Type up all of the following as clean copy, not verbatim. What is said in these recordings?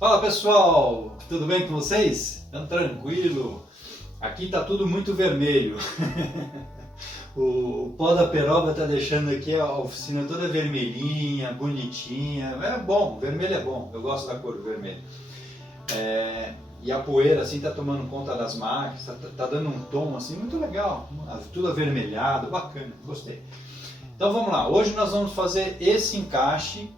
Fala pessoal, tudo bem com vocês? Tão tranquilo? Aqui tá tudo muito vermelho. O pó da peroba tá deixando aqui a oficina toda vermelhinha, bonitinha. É bom, vermelho é bom, eu gosto da cor vermelho. E a poeira assim tá tomando conta das máquinas, tá dando um tom assim muito legal, tudo avermelhado, bacana, gostei. Então vamos lá, hoje nós vamos fazer esse encaixe,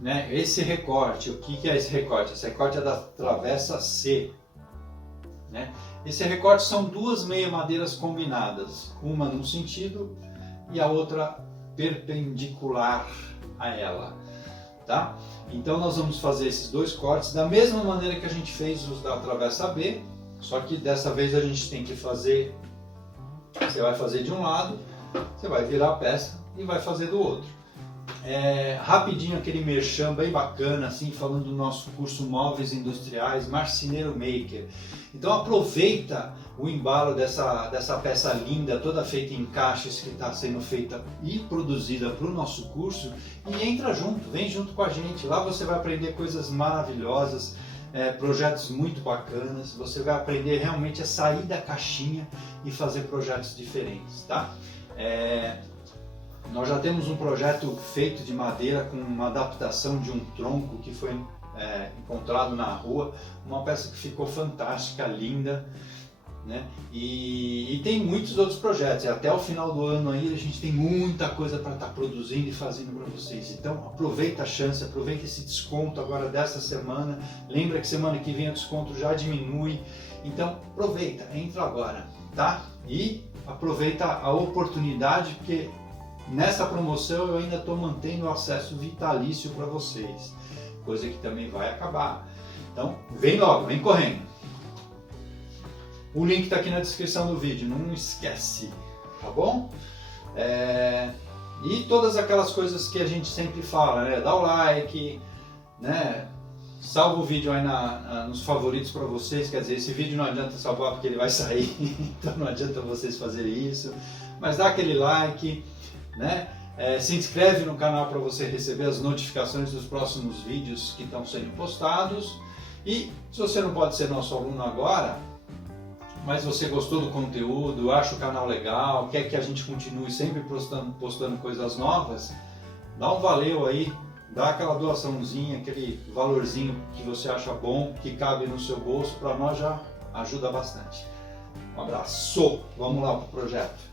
né? Esse recorte. O que é esse recorte? Esse recorte é da travessa C, né? Esse recorte são duas meia madeiras combinadas, uma num sentido e a outra perpendicular a ela, tá? Então nós vamos fazer esses dois cortes da mesma maneira que a gente fez os da travessa B, só que dessa vez a gente tem que fazer, você vai fazer de um lado, você vai virar a peça e vai fazer do outro. Rapidinho aquele merchan bem bacana, assim, falando do nosso curso Móveis Industriais, Marceneiro Maker. Então aproveita o embalo dessa peça linda, toda feita em caixas, que está sendo feita e produzida para o nosso curso, e entra junto, vem junto com a gente. Lá você vai aprender coisas maravilhosas, projetos muito bacanas, você vai aprender realmente a sair da caixinha e fazer projetos diferentes, tá? Nós já temos um projeto feito de madeira com uma adaptação de um tronco que foi encontrado na rua, uma peça que ficou fantástica, linda, né? E tem muitos outros projetos, e até o final do ano aí a gente tem muita coisa para estar produzindo e fazendo para vocês. Então aproveita a chance, aproveita esse desconto agora dessa semana, lembra que semana que vem o desconto já diminui, então aproveita, entra agora, tá? E aproveita a oportunidade, porque nessa promoção eu ainda estou mantendo o acesso vitalício para vocês, coisa que também vai acabar. Então vem logo, vem correndo. O link está aqui na descrição do vídeo, não esquece, tá bom? E todas aquelas coisas que a gente sempre fala, né? Dá o like, né? Salva o vídeo aí nos favoritos para vocês, quer dizer, esse vídeo não adianta salvar porque ele vai sair, então não adianta vocês fazerem isso, mas dá aquele like, né? Se inscreve no canal para você receber as notificações dos próximos vídeos que estão sendo postados. E se você não pode ser nosso aluno agora, mas você gostou do conteúdo, acha o canal legal, quer que a gente continue sempre postando coisas novas, dá um valeu aí, dá aquela doaçãozinha, aquele valorzinho que você acha bom, que cabe no seu bolso, para nós já ajuda bastante. Um abraço, vamos lá para o projeto.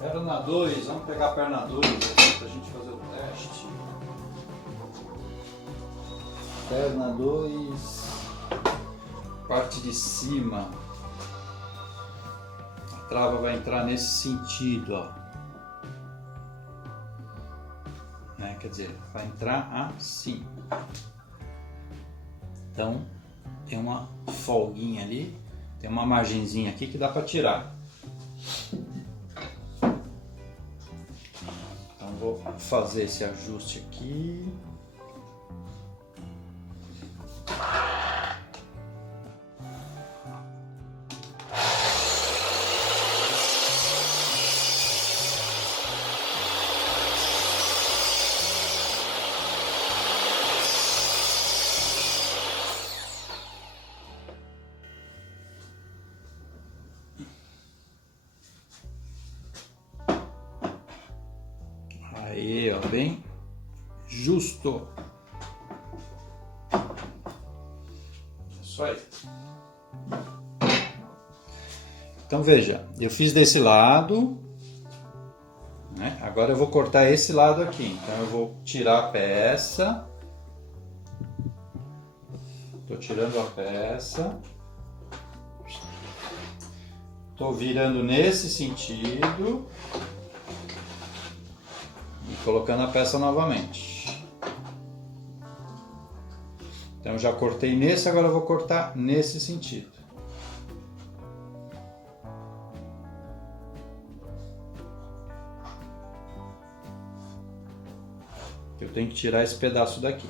Perna 2, vamos pegar a perna 2 aqui para a gente fazer o teste. Perna 2, parte de cima. A trava vai entrar nesse sentido, ó. né? Quer dizer, vai entrar assim. Então tem uma folguinha ali, tem uma margenzinha aqui que dá para tirar. Então vou fazer esse ajuste aqui. Aí, ó, bem justo. Isso aí. Então veja, eu fiz desse lado, né? Agora eu vou cortar esse lado aqui. Então eu vou tirar a peça. Estou tirando a peça. Estou virando nesse sentido. Colocando a peça novamente. Então já cortei nesse, agora eu vou cortar nesse sentido. Eu tenho que tirar esse pedaço daqui.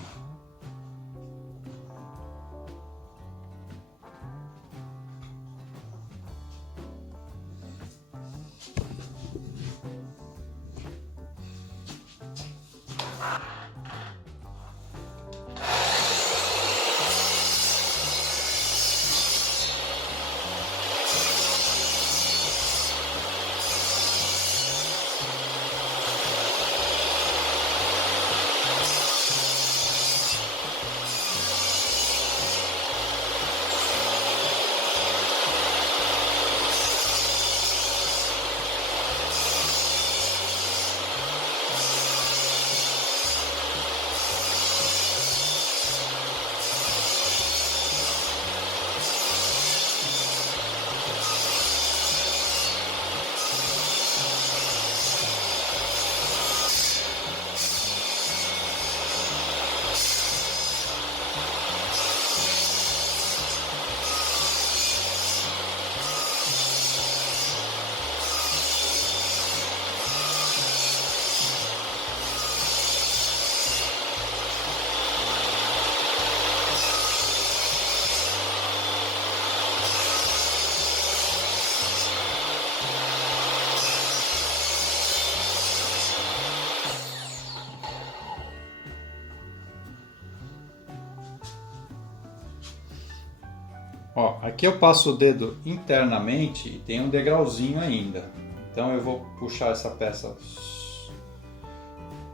Ó, aqui eu passo o dedo internamente e tem um degrauzinho ainda. Então eu vou puxar essa peça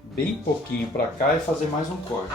bem pouquinho para cá e fazer mais um corte.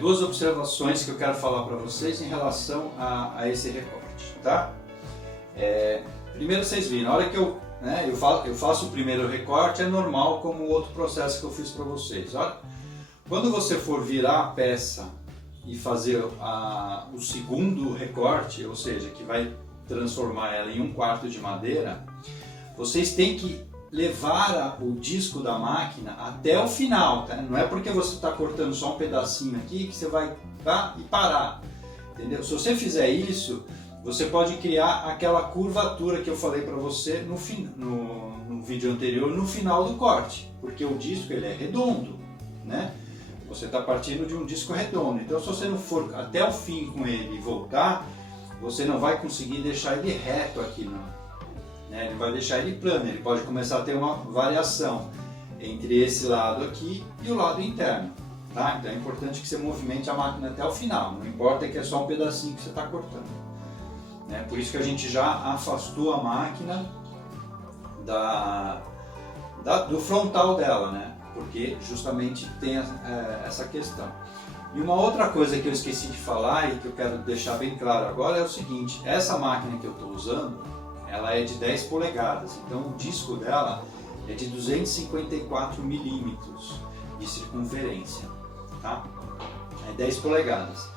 Duas observações que eu quero falar para vocês em relação a esse recorte, tá? Primeiro vocês viram, na hora que eu faço o primeiro recorte, é normal como o outro processo que eu fiz para vocês. Olha, quando você for virar a peça e fazer o segundo recorte, ou seja, que vai transformar ela em 1/4 de madeira, vocês têm que levar o disco da máquina até o final, tá? Não é porque você está cortando só um pedacinho aqui que você vai e parar, entendeu? Se você fizer isso, você pode criar aquela curvatura que eu falei para você no vídeo anterior, no final do corte, porque o disco ele é redondo, né? Você está partindo de um disco redondo, então se você não for até o fim com ele e voltar, você não vai conseguir deixar ele reto aqui, não. Ele vai deixar ele plano, ele pode começar a ter uma variação. entre esse lado aqui e o lado interno. Tá? Então é importante que você movimente a máquina até o final, não importa que é só um pedacinho que você está cortando. Né? Por isso que a gente já afastou a máquina do frontal dela, né? Porque justamente tem essa questão. E uma outra coisa que eu esqueci de falar e que eu quero deixar bem claro agora é o seguinte: essa máquina que eu estou usando, ela é de 10 polegadas, então o disco dela é de 254 milímetros de circunferência, tá? É 10 polegadas.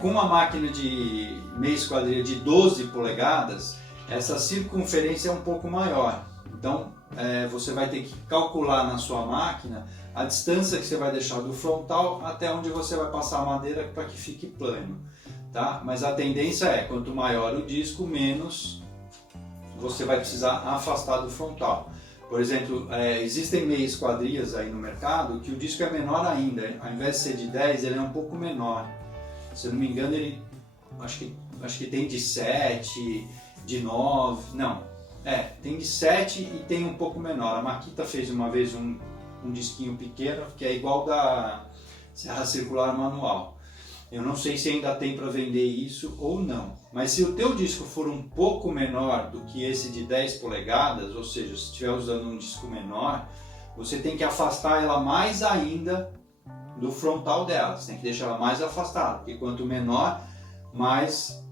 Com uma máquina de meia esquadrilha de 12 polegadas, essa circunferência é um pouco maior. Então você vai ter que calcular na sua máquina a distância que você vai deixar do frontal até onde você vai passar a madeira para que fique plano, tá? Mas a tendência é, quanto maior o disco, menos você vai precisar afastar do frontal. Por exemplo, existem meia esquadrias aí no mercado que o disco é menor ainda, ao invés de ser de 10, ele é um pouco menor. Se eu não me engano, ele acho que tem de 7, de 9, não, tem de 7 e tem um pouco menor. A Makita fez uma vez um disquinho pequeno que é igual da serra circular manual. Eu não sei se ainda tem para vender isso ou não, mas se o teu disco for um pouco menor do que esse de 10 polegadas, ou seja, se estiver usando um disco menor, você tem que afastar ela mais ainda do frontal dela, você tem que deixar ela mais afastada, porque quanto menor, mais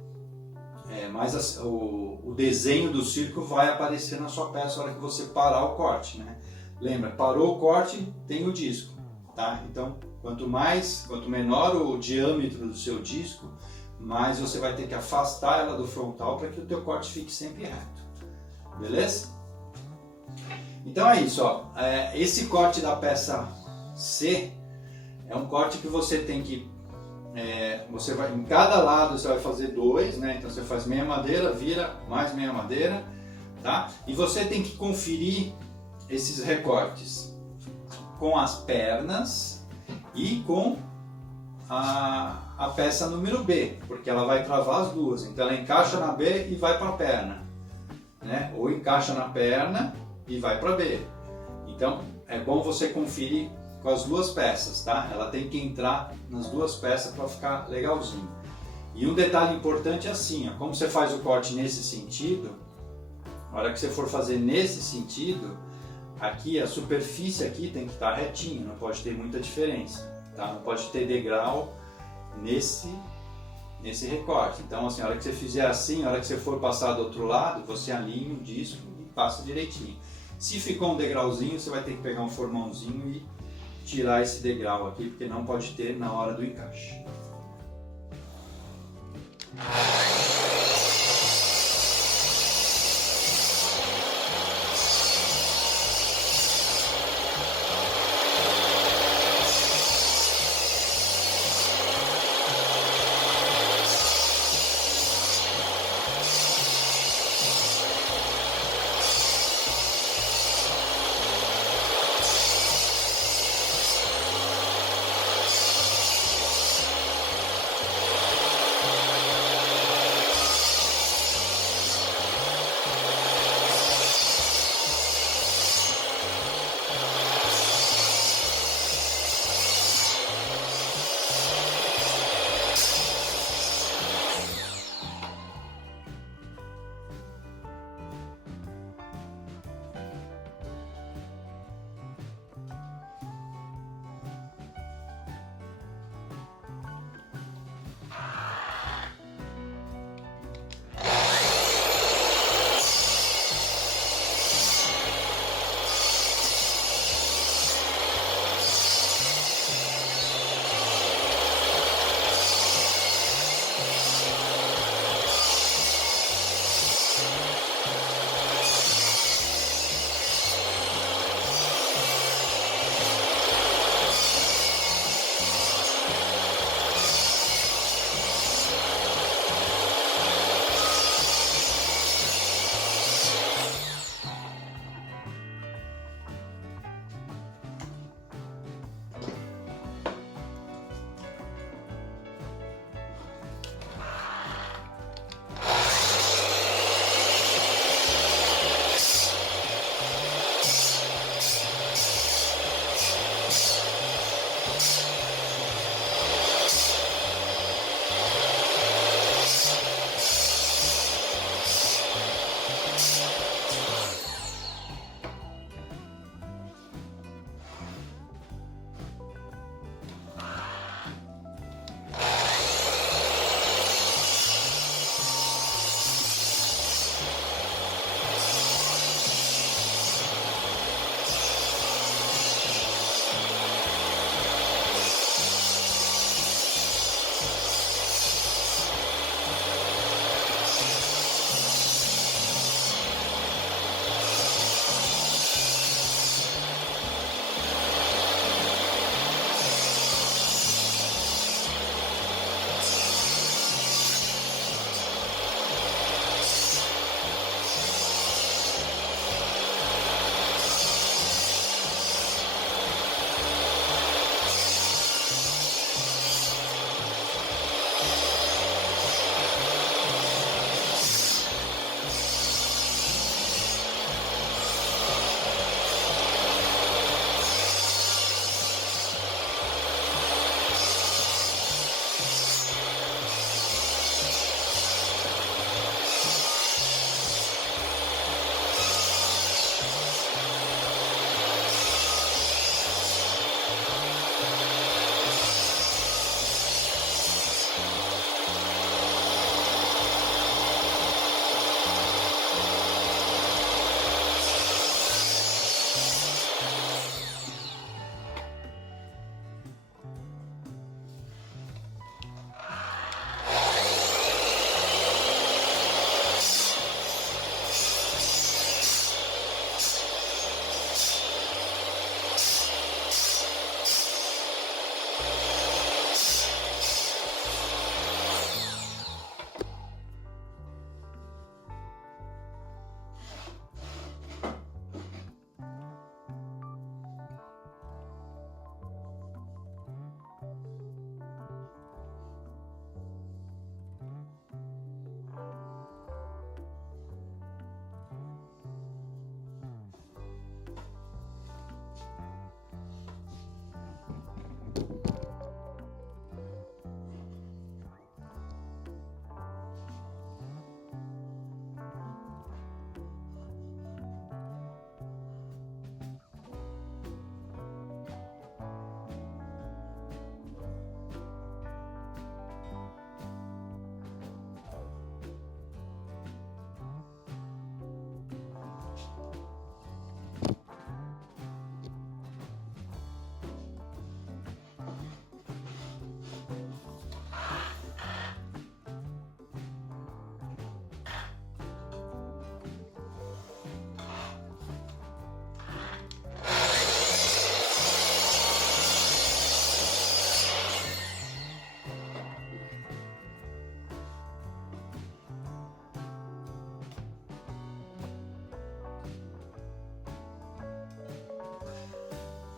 o desenho do círculo vai aparecer na sua peça na hora que você parar o corte, né? Lembra, parou o corte, tem o disco, tá? Então, quanto menor o diâmetro do seu disco, mais você vai ter que afastar ela do frontal para que o teu corte fique sempre reto, beleza? Então é isso, ó. Esse corte da peça C é um corte que você tem que em cada lado você vai fazer 2, né? Então você faz meia madeira, vira mais meia madeira, tá? E você tem que conferir esses recortes com as pernas e com a peça número B, porque ela vai travar as duas, então ela encaixa na B e vai para a perna, né? Ou encaixa na perna e vai para B. Então é bom você conferir com as duas peças, tá? Ela tem que entrar nas duas peças para ficar legalzinho. E um detalhe importante é assim, ó, como você faz o corte nesse sentido, na hora que você for fazer nesse sentido, aqui a superfície aqui tem que estar retinha, não pode ter muita diferença, tá? Não pode ter degrau nesse recorte. Então assim, a hora que você fizer assim, a hora que você for passar do outro lado, você alinha o disco e passa direitinho. Se ficou um degrauzinho, você vai ter que pegar um formãozinho e tirar esse degrau aqui, porque não pode ter na hora do encaixe.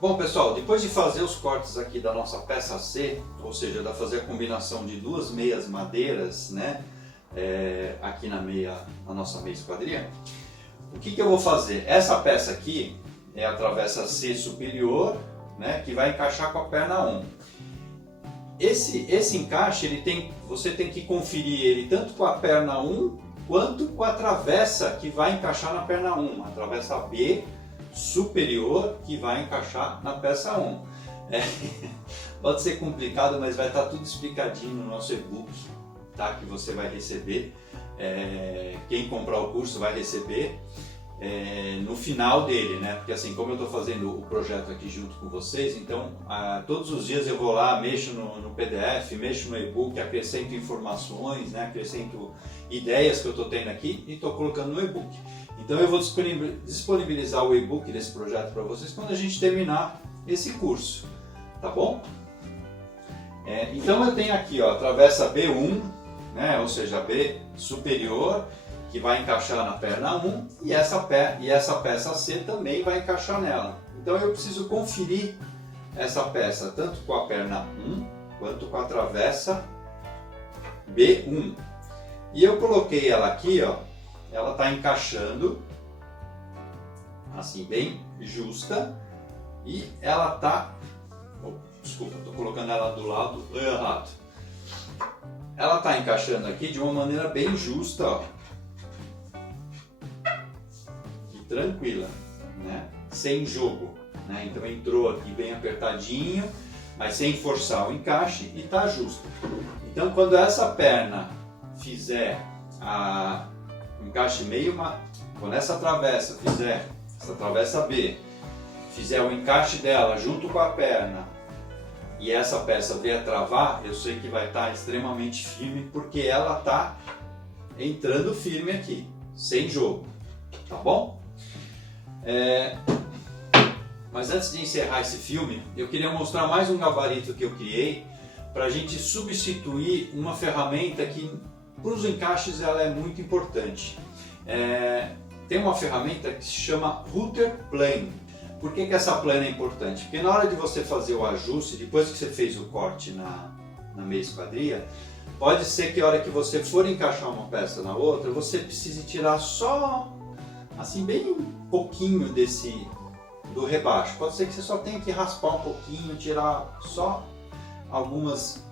Bom pessoal, depois de fazer os cortes aqui da nossa peça C, ou seja, de fazer a combinação de duas meias madeiras, né, aqui na nossa meia esquadria, o que eu vou fazer? Essa peça aqui é a travessa C superior, né, que vai encaixar com a perna 1. Esse encaixe, você tem que conferir ele tanto com a perna 1 quanto com a travessa que vai encaixar na perna 1, a travessa B superior que vai encaixar na peça 1. Pode ser complicado, mas vai estar tudo explicadinho no nosso e-book, tá? Que você vai receber, quem comprar o curso vai receber no final dele, né? Porque assim, como eu estou fazendo o projeto aqui junto com vocês, então todos os dias eu vou lá, mexo no PDF, mexo no e-book, acrescento informações, né? Acrescento ideias que eu estou tendo aqui e estou colocando no e-book. Então eu vou disponibilizar o e-book desse projeto para vocês quando a gente terminar esse curso, tá bom? Então eu tenho aqui, ó, a travessa B1, né? Ou seja, B superior, que vai encaixar na perna 1, e essa peça C também vai encaixar nela. Então eu preciso conferir essa peça tanto com a perna 1 quanto com a travessa B1. E eu coloquei ela aqui, ó, ela está encaixando assim bem justa e ela está, desculpa, estou colocando ela do lado errado. Ela está encaixando aqui de uma maneira bem justa, ó, e tranquila, né? Sem jogo, né? Então entrou aqui bem apertadinho, mas sem forçar o encaixe e está justo. Então quando essa perna fizer o encaixe quando essa travessa B fizer o encaixe dela junto com a perna e essa peça vier travar, eu sei que vai estar extremamente firme porque ela está entrando firme aqui, sem jogo, tá bom? Mas antes de encerrar esse filme, eu queria mostrar mais um gabarito que eu criei para a gente substituir uma ferramenta que para os encaixes ela é muito importante. Tem uma ferramenta que se chama Router Plane. Por que essa plane é importante? Porque na hora de você fazer o ajuste, depois que você fez o corte na meia esquadria, pode ser que a hora que você for encaixar uma peça na outra, você precise tirar só, assim, bem pouquinho do rebaixo. Pode ser que você só tenha que raspar um pouquinho, tirar só algumas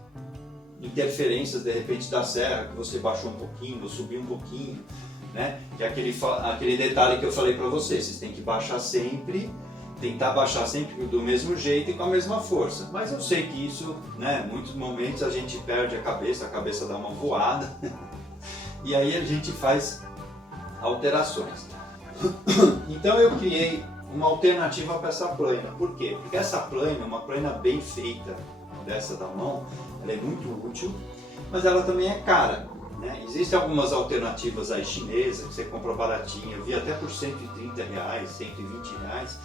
interferências de repente da serra, que você baixou um pouquinho ou subiu um pouquinho, né? Que é aquele detalhe que eu falei para vocês têm que baixar sempre, tentar baixar sempre do mesmo jeito e com a mesma força. Mas eu sei que isso, né, em muitos momentos a gente perde a cabeça dá uma voada e aí a gente faz alterações. Então eu criei uma alternativa para essa plana. Por quê? Porque essa plana é uma plana bem feita, dessa da mão, ela é muito útil, mas ela também é cara, né? Existem algumas alternativas aí chinesas que você compra baratinha, eu vi até por R$130, R$120,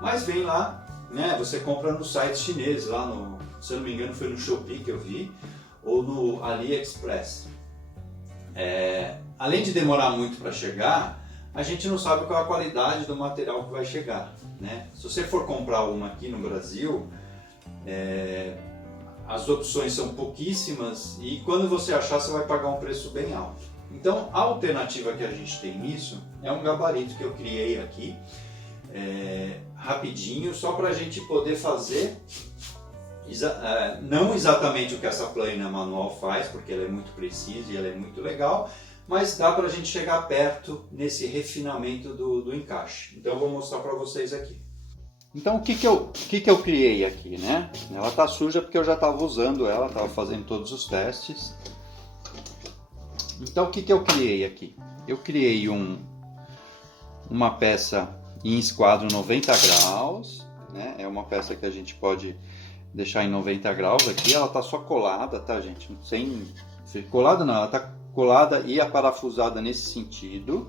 mas vem lá, né? Você compra no site chinês, lá se eu não me engano foi no Shopee que eu vi, ou no AliExpress. Além de demorar muito para chegar, a gente não sabe qual é a qualidade do material que vai chegar, né? Se você for comprar uma aqui no Brasil, as opções são pouquíssimas e quando você achar você vai pagar um preço bem alto. Então a alternativa que a gente tem nisso é um gabarito que eu criei aqui, rapidinho, só para a gente poder fazer não exatamente o que essa plana manual faz, porque ela é muito precisa e ela é muito legal, mas dá para a gente chegar perto nesse refinamento do encaixe. Então eu vou mostrar para vocês aqui. Então o que eu criei aqui, né? Ela está suja porque eu já estava usando ela, estava fazendo todos os testes. Então o que eu criei aqui? Eu criei uma peça em esquadro 90 graus, né? É uma peça que a gente pode deixar em 90 graus aqui. Ela está só colada, tá, gente? Sem colada não, ela está colada e aparafusada nesse sentido.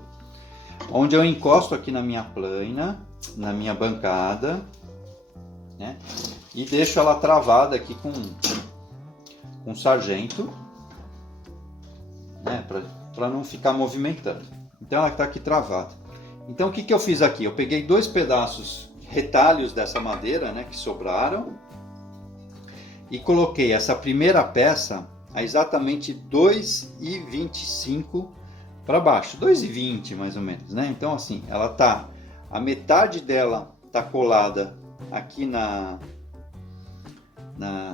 Onde eu encosto aqui na minha plana, na minha bancada, né? E deixo ela travada aqui com sargento, né? Para não ficar movimentando. Então ela está aqui travada. Então o que eu fiz aqui? Eu peguei 2 pedaços, retalhos dessa madeira, né, que sobraram, e coloquei essa primeira peça a exatamente 2,25 para baixo, 2,20 mais ou menos, né? Então assim, ela tá, a metade dela tá colada aqui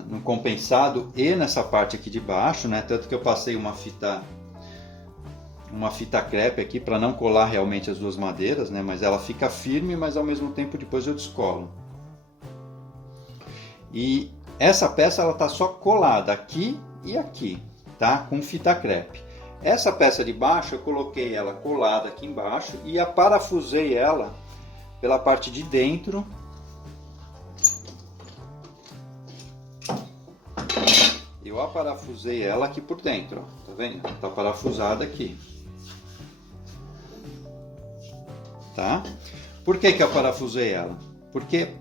no compensado e nessa parte aqui de baixo, né? Tanto que eu passei uma fita crepe aqui para não colar realmente as duas madeiras, né? Mas ela fica firme, mas ao mesmo tempo depois eu descolo. E essa peça ela tá só colada aqui e aqui, tá? Com fita crepe. Essa peça de baixo eu coloquei ela colada aqui embaixo e aparafusei ela pela parte de dentro. Eu aparafusei ela aqui por dentro, ó. Tá vendo? Tá parafusada aqui. Tá? Por que eu parafusei ela? Porque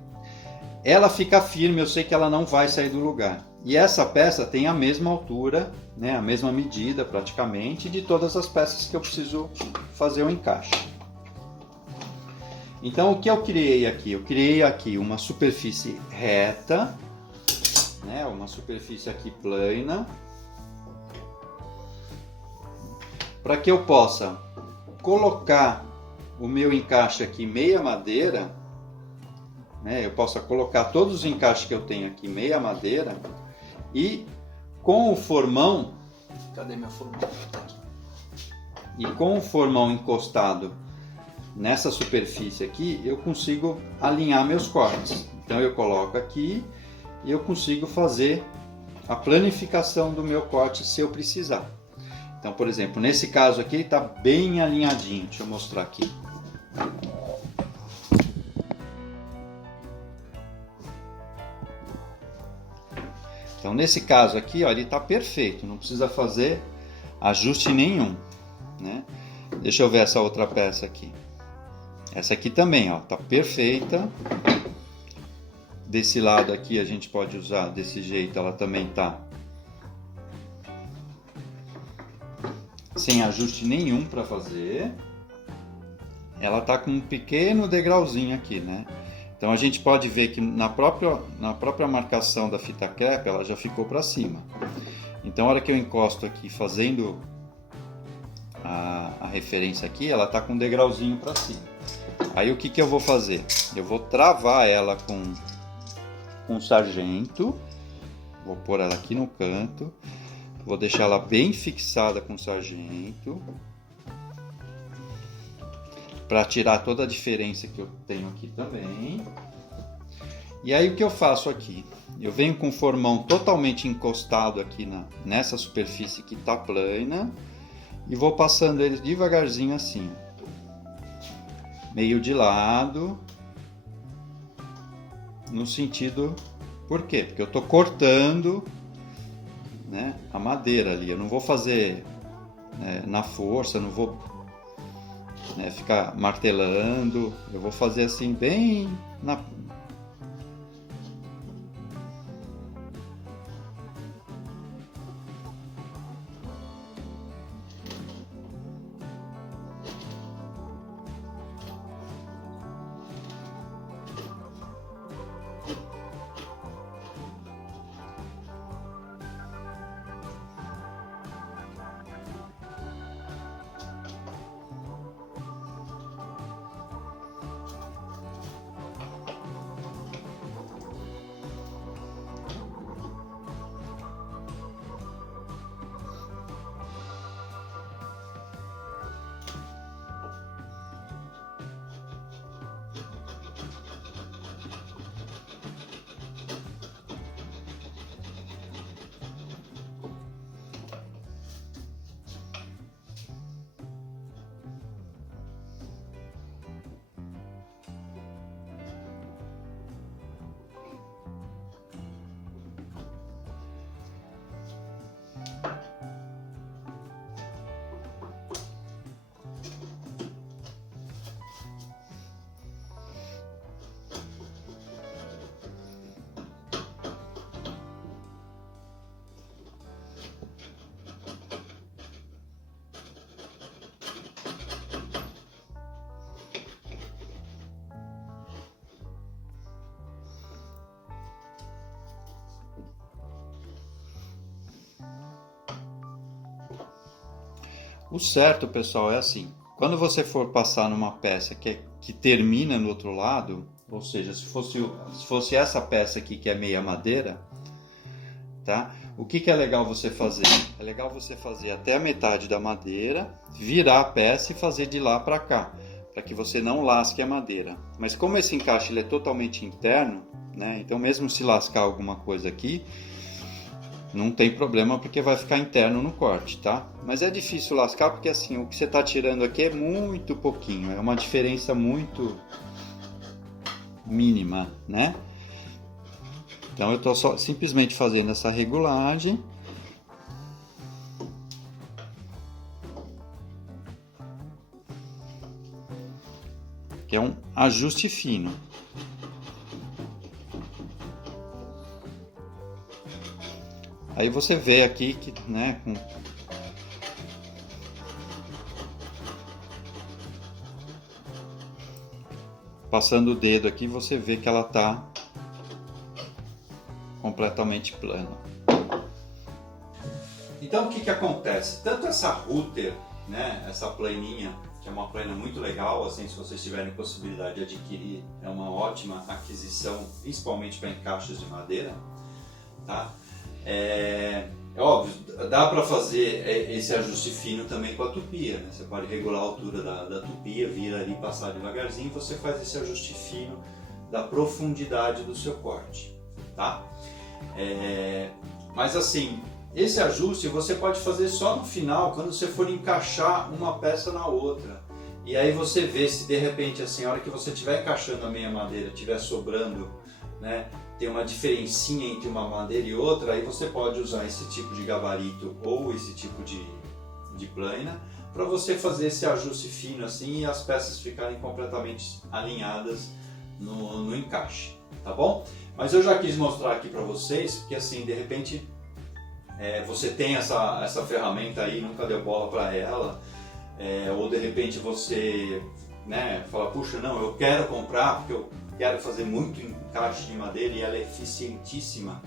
ela fica firme, eu sei que ela não vai sair do lugar. E essa peça tem a mesma altura, né, a mesma medida praticamente de todas as peças que eu preciso fazer o encaixe. Então o que eu criei aqui? Eu criei aqui uma superfície reta, né, uma superfície aqui plana, para que eu possa colocar o meu encaixe aqui meia madeira, né, eu possa colocar todos os encaixes que eu tenho aqui meia madeira e com o formão, cadê meu formão? Tá aqui. E com o formão encostado nessa superfície aqui, eu consigo alinhar meus cortes. Então eu coloco aqui e eu consigo fazer a planificação do meu corte se eu precisar. Então, por exemplo, nesse caso aqui ele está bem alinhadinho. Deixa eu mostrar aqui. Então, nesse caso aqui, ó, ele está perfeito, não precisa fazer ajuste nenhum, né? Deixa eu ver essa outra peça aqui. Essa aqui também, ó, tá perfeita. Desse lado aqui a gente pode usar desse jeito, ela também tá sem ajuste nenhum para fazer. Ela tá com um pequeno degrauzinho aqui, né? Então a gente pode ver que na própria marcação da fita crepe ela já ficou para cima. Então a hora que eu encosto aqui fazendo a referência aqui, ela tá com um degrauzinho para cima. Aí o que eu vou fazer? Eu vou travar ela com sargento, vou pôr ela aqui no canto, vou deixar ela bem fixada com sargento, para tirar toda a diferença que eu tenho aqui também. E aí o que eu faço aqui? Eu venho com o formão totalmente encostado aqui nessa superfície que está plana e vou passando ele devagarzinho assim, meio de lado, no sentido, por quê? Porque eu estou cortando, né, a madeira ali, eu não vou fazer na força, não vou ficar martelando, eu vou fazer assim bem na... O certo, pessoal, é assim, quando você for passar numa peça que termina no outro lado, ou seja, se fosse essa peça aqui que é meia madeira, tá? O que é legal você fazer? É legal você fazer até a metade da madeira, virar a peça e fazer de lá para cá, para que você não lasque a madeira. Mas como esse encaixe ele é totalmente interno, né? Então mesmo se lascar alguma coisa aqui, não tem problema porque vai ficar interno no corte, tá? Mas é difícil lascar porque assim, o que você está tirando aqui é muito pouquinho, é uma diferença muito mínima, né? Então eu estou só simplesmente fazendo essa regulagem. Que é um ajuste fino. Aí você vê aqui que, né, passando o dedo aqui, você vê que ela está completamente plana. Então o que acontece? Tanto essa router, né, essa planinha, que é uma plana muito legal, assim, se vocês tiverem possibilidade de adquirir, é uma ótima aquisição, principalmente para encaixes de madeira, tá? É óbvio, dá para fazer esse ajuste fino também com a tupia, né? Você pode regular a altura da tupia, vira ali, passar devagarzinho, você faz esse ajuste fino da profundidade do seu corte, tá? Mas assim, esse ajuste você pode fazer só no final, quando você for encaixar uma peça na outra. E aí você vê se de repente, assim, a hora que você estiver encaixando a meia madeira, estiver sobrando, né, tem uma diferencinha entre uma madeira e outra, aí você pode usar esse tipo de gabarito ou esse tipo de plana para você fazer esse ajuste fino assim e as peças ficarem completamente alinhadas no encaixe, tá bom? Mas eu já quis mostrar aqui para vocês, porque assim, de repente você tem essa ferramenta aí, nunca deu bola para ela, ou de repente você, né, fala, puxa, não, eu quero comprar porque eu quero fazer muito encaixe de madeira e ela é eficientíssima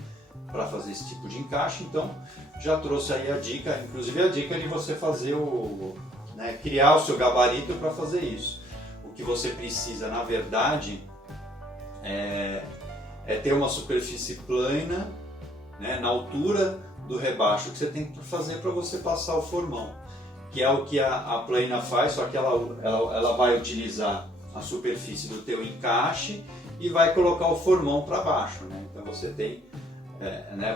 para fazer esse tipo de encaixe, então já trouxe aí a dica, inclusive a dica de você fazer criar o seu gabarito para fazer isso. O que você precisa, na verdade, é ter uma superfície plana, né, na altura do rebaixo que você tem que fazer para você passar o formão, que é o que a plana faz, só que ela vai utilizar a superfície do teu encaixe e vai colocar o formão para baixo, né? Então você tem,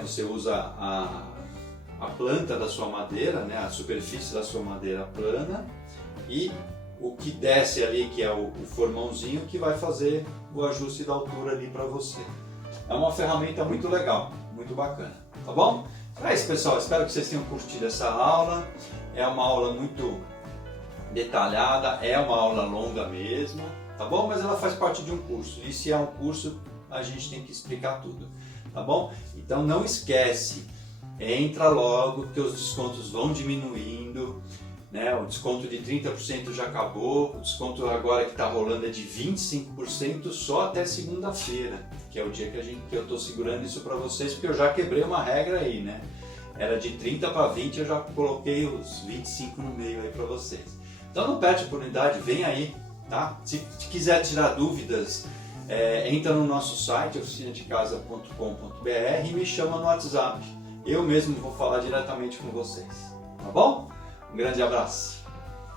você usa a planta da sua madeira, né, a superfície da sua madeira plana, e o que desce ali, que é o formãozinho, que vai fazer o ajuste da altura ali para você. É uma ferramenta muito legal, muito bacana, tá bom? Então é isso, pessoal, espero que vocês tenham curtido essa aula. É uma aula muito detalhada, é uma aula longa mesmo, tá bom? Mas ela faz parte de um curso, e se é um curso, a gente tem que explicar tudo, tá bom? Então não esquece, entra logo que os descontos vão diminuindo, né? O desconto de 30% já acabou, o desconto agora que está rolando é de 25% só até segunda-feira, que é o dia que eu estou segurando isso para vocês, porque eu já quebrei uma regra aí, né? Era de 30 para 20, eu já coloquei os 25 no meio aí para vocês. Então não perde a oportunidade, vem aí, tá? Se quiser tirar dúvidas, entra no nosso site, oficinadecasa.com.br, e me chama no WhatsApp. Eu mesmo vou falar diretamente com vocês, tá bom? Um grande abraço!